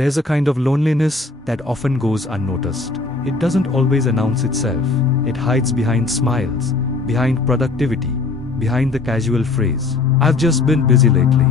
There's a kind of loneliness that often goes unnoticed. It doesn't always announce itself. It hides behind smiles, behind productivity, behind the casual phrase, "I've just been busy lately."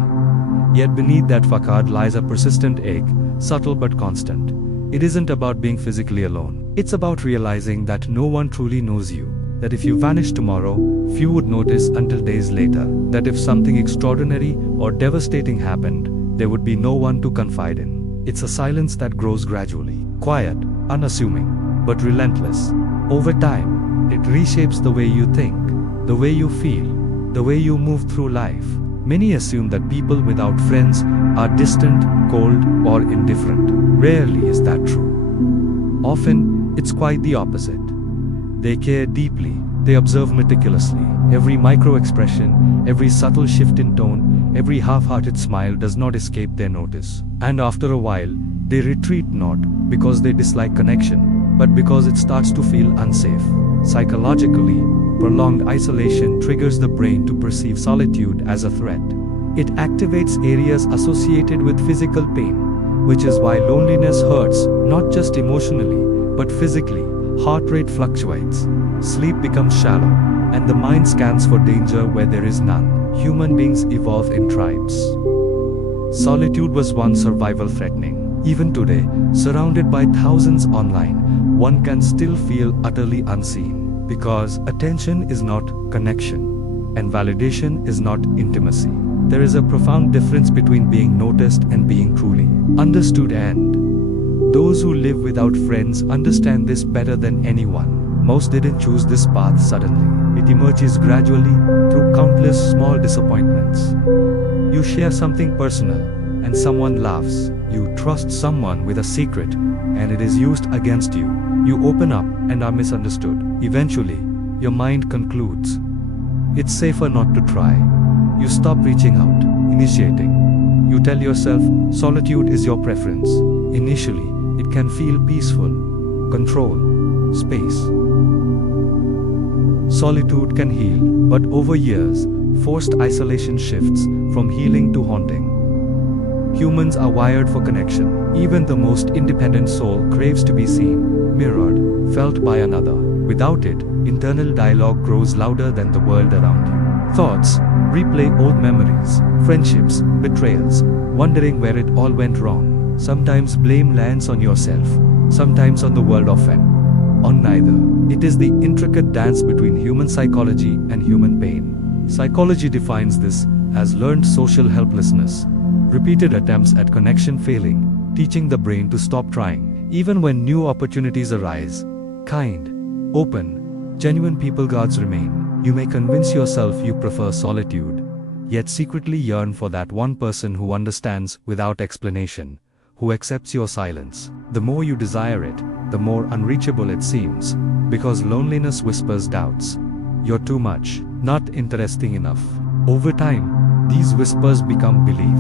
Yet beneath that facade lies a persistent ache, subtle but constant. It isn't about being physically alone. It's about realizing that no one truly knows you. That if you vanish tomorrow, few would notice until days later. That if something extraordinary or devastating happened, there would be no one to confide in. It's a silence that grows gradually, quiet, unassuming, but relentless. Over time, it reshapes the way you think, the way you feel, the way you move through life. Many assume that people without friends are distant, cold, or indifferent. Rarely is that true. Often, it's quite the opposite. They care deeply, they observe meticulously. Every micro-expression, every subtle shift in tone, every half-hearted smile does not escape their notice. And after a while, they retreat not because they dislike connection, but because it starts to feel unsafe. Psychologically, prolonged isolation triggers the brain to perceive solitude as a threat. It activates areas associated with physical pain, which is why loneliness hurts, not just emotionally, but physically. Heart rate fluctuates, sleep becomes shallow, and the mind scans for danger where there is none. Human beings evolve in tribes. Solitude was once survival threatening. Even today, surrounded by thousands online, one can still feel utterly unseen. Because attention is not connection, and validation is not intimacy. There is a profound difference between being noticed and being truly understood, and those who live without friends understand this better than anyone. Most didn't choose this path suddenly. It emerges gradually through countless small disappointments. You share something personal, and someone laughs. You trust someone with a secret, and it is used against you. You open up and are misunderstood. Eventually, your mind concludes, it's safer not to try. You stop reaching out, initiating. You tell yourself, solitude is your preference. Initially, it can feel peaceful, control, space. Solitude can heal, but over years, forced isolation shifts from healing to haunting. Humans are wired for connection. Even the most independent soul craves to be seen, mirrored, felt by another. Without it, internal dialogue grows louder than the world around you. Thoughts replay old memories, friendships, betrayals, wondering where it all went wrong. Sometimes blame lands on yourself, sometimes on the world often on neither. It is the intricate dance between human psychology and human pain. Psychology defines this as learned social helplessness, repeated attempts at connection failing, teaching the brain to stop trying. Even when new opportunities arise, kind, open, genuine people guards remain. You may convince yourself you prefer solitude, yet secretly yearn for that one person who understands without explanation, who accepts your silence. The more you desire it, the more unreachable it seems, because loneliness whispers doubts. You're too much, not interesting enough. Over time, these whispers become belief,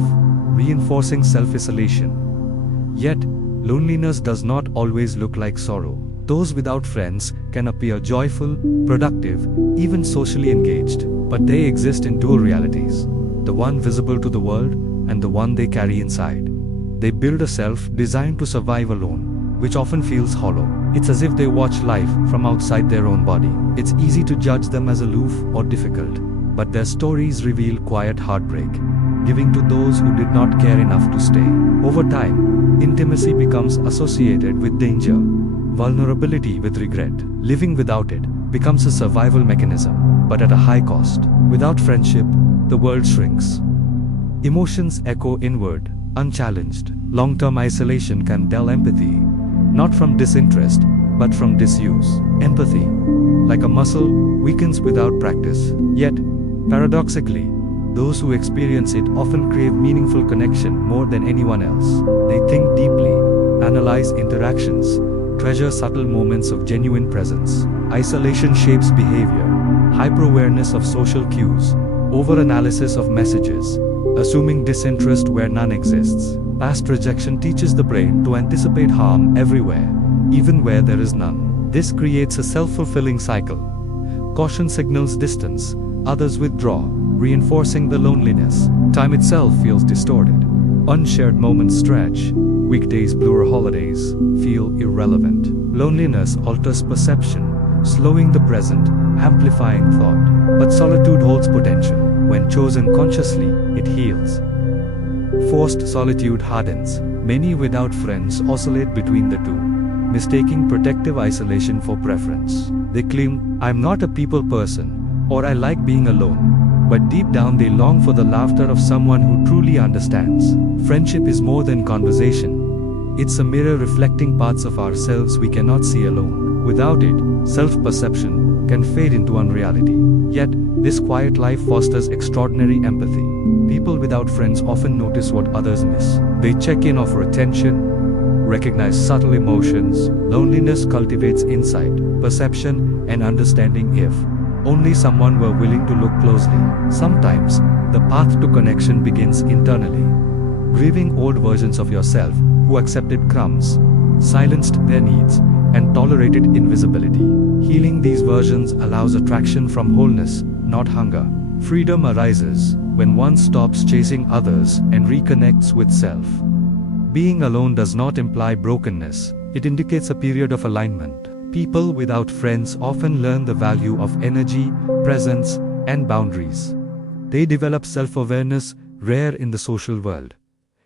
reinforcing self-isolation. Yet, loneliness does not always look like sorrow. Those without friends can appear joyful, productive, even socially engaged, but they exist in dual realities, the one visible to the world and the one they carry inside. They build a self designed to survive alone, which often feels hollow. It's as if they watch life from outside their own body. It's easy to judge them as aloof or difficult, but their stories reveal quiet heartbreak, giving to those who did not care enough to stay. Over time, intimacy becomes associated with danger, vulnerability with regret. Living without it becomes a survival mechanism, but at a high cost. Without friendship, the world shrinks. Emotions echo inward, unchallenged. Long-term isolation can dull empathy, not from disinterest, but from disuse. Empathy, like a muscle, weakens without practice. Yet, paradoxically, those who experience it often crave meaningful connection more than anyone else. They think deeply, analyze interactions, treasure subtle moments of genuine presence. Isolation shapes behavior, hyper-awareness of social cues, over-analysis of messages, assuming disinterest where none exists. Past rejection teaches the brain to anticipate harm everywhere, even where there is none. This creates a self-fulfilling cycle. Caution signals distance, others withdraw, reinforcing the loneliness. Time itself feels distorted. Unshared moments stretch, Weekdays blur, holidays feel irrelevant. Loneliness alters perception, slowing the present, amplifying thought. But solitude holds potential. When chosen consciously, it heals. Forced solitude hardens. Many without friends oscillate between the two, mistaking protective isolation for preference. They claim, "I'm not a people person," or "I like being alone." But deep down they long for the laughter of someone who truly understands. Friendship is more than conversation. It's a mirror reflecting parts of ourselves we cannot see alone. Without it, self-perception can fade into unreality. Yet, this quiet life fosters extraordinary empathy. People without friends often notice what others miss. They check in, offer attention, recognize subtle emotions. Loneliness cultivates insight, perception, and understanding if only someone were willing to look closely. Sometimes, the path to connection begins internally. Grieving old versions of yourself who accepted crumbs, silenced their needs, and tolerated invisibility. Healing these versions allows attraction from wholeness, not hunger. Freedom arises when one stops chasing others and reconnects with self. Being alone does not imply brokenness, it indicates a period of alignment. People without friends often learn the value of energy, presence, and boundaries. They develop self-awareness, rare in the social world.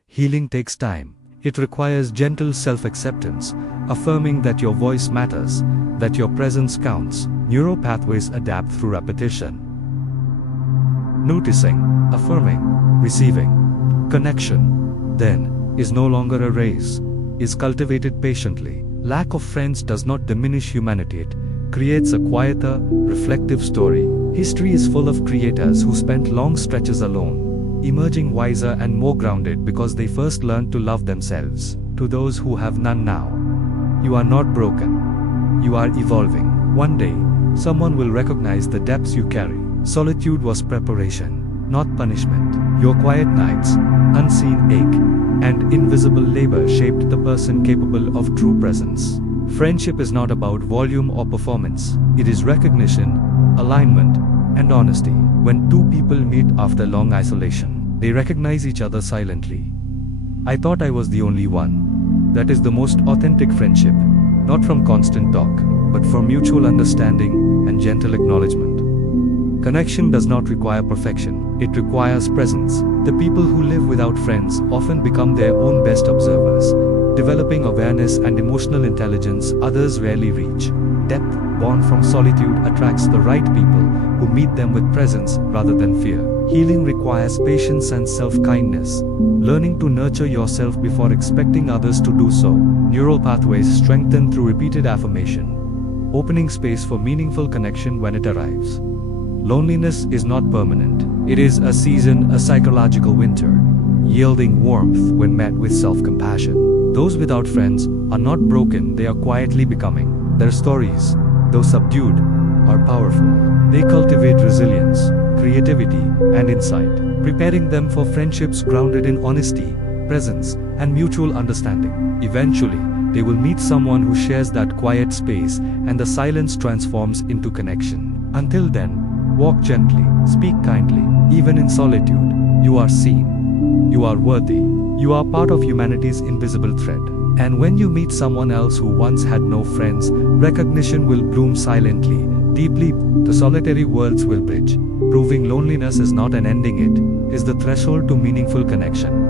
Healing takes time. It requires gentle self-acceptance, affirming that your voice matters, that your presence counts. Neural pathways adapt through repetition. Noticing, affirming, receiving. Connection, then, is no longer a race, is cultivated patiently. Lack of friends does not diminish humanity, it creates a quieter, reflective story. History is full of creators who spent long stretches alone, emerging wiser and more grounded because they first learned to love themselves. To those who have none now, you are not broken. You are evolving. One day, someone will recognize the depths you carry. Solitude was preparation, not punishment. Your quiet nights, unseen ache, and invisible labor shaped the person capable of true presence. Friendship is not about volume or performance. It is recognition, alignment, and honesty. When two people meet after long isolation, they recognize each other silently. I thought I was the only one. That is the most authentic friendship, not from constant talk, but from mutual understanding and gentle acknowledgement. Connection does not require perfection, it requires presence. The people who live without friends often become their own best observers, developing awareness and emotional intelligence others rarely reach. Depth, born from solitude, attracts the right people who meet them with presence rather than fear. Healing requires patience and self-kindness, learning to nurture yourself before expecting others to do so. Neural pathways strengthen through repeated affirmation, opening space for meaningful connection when it arrives. Loneliness is not permanent. It is a season, a psychological winter, yielding warmth when met with self-compassion. Those without friends are not broken, they are quietly becoming. Their stories, though subdued, are powerful. They cultivate resilience, creativity, and insight, preparing them for friendships grounded in honesty, presence, and mutual understanding. Eventually, they will meet someone who shares that quiet space, and the silence transforms into connection. Until then, walk gently, speak kindly. Even in solitude, you are seen. You are worthy. You are part of humanity's invisible thread. And when you meet someone else who once had no friends, recognition will bloom silently, deeply. The solitary worlds will bridge, proving loneliness is not an ending, it is the threshold to meaningful connection.